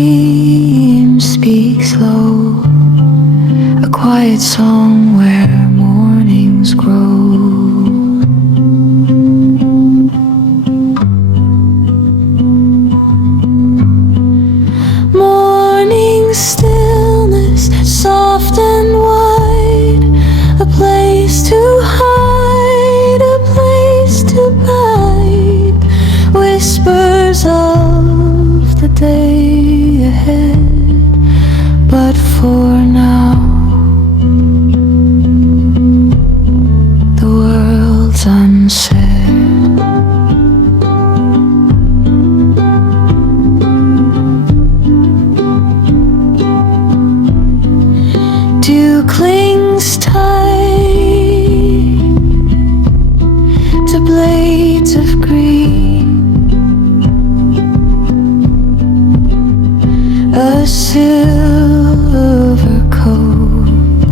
stream speaks low, a quiet song where mornings grow. Morning stillness, soft and wide, a place to hide, a place to bide, whispers of the day ahead. But for now, the world's unsaid. Dew clings tight to blades of green, a silver coat,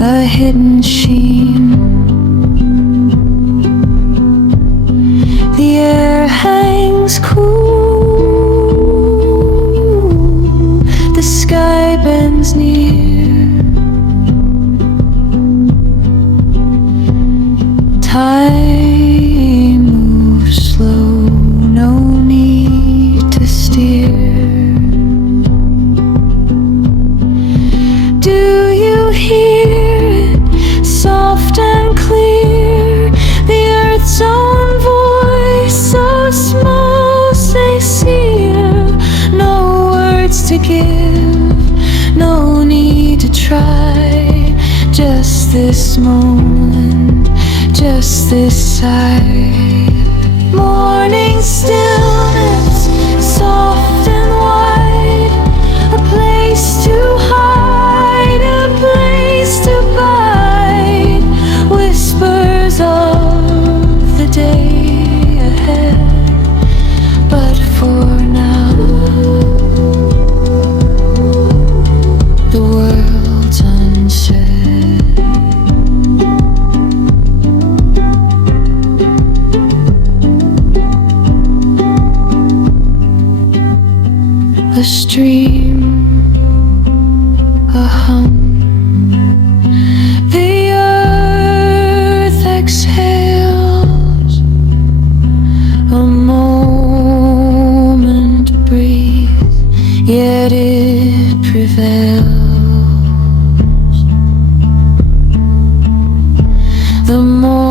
a hidden sheen. The air hangs cool, the sky bends near. Time moves slow, no need to steer. Do you hear it, soft and clear? The earth's own voice, so small, sincere. No words to give, no need to try. Just this moment, just this sigh. Morning stillness, soft and wide, a place to hide, a place to bide, whispers of the day ahead. But for now, the world's unsaid. A stream, a hum, the earth exhales, a moment breathes, yet it prevails. The more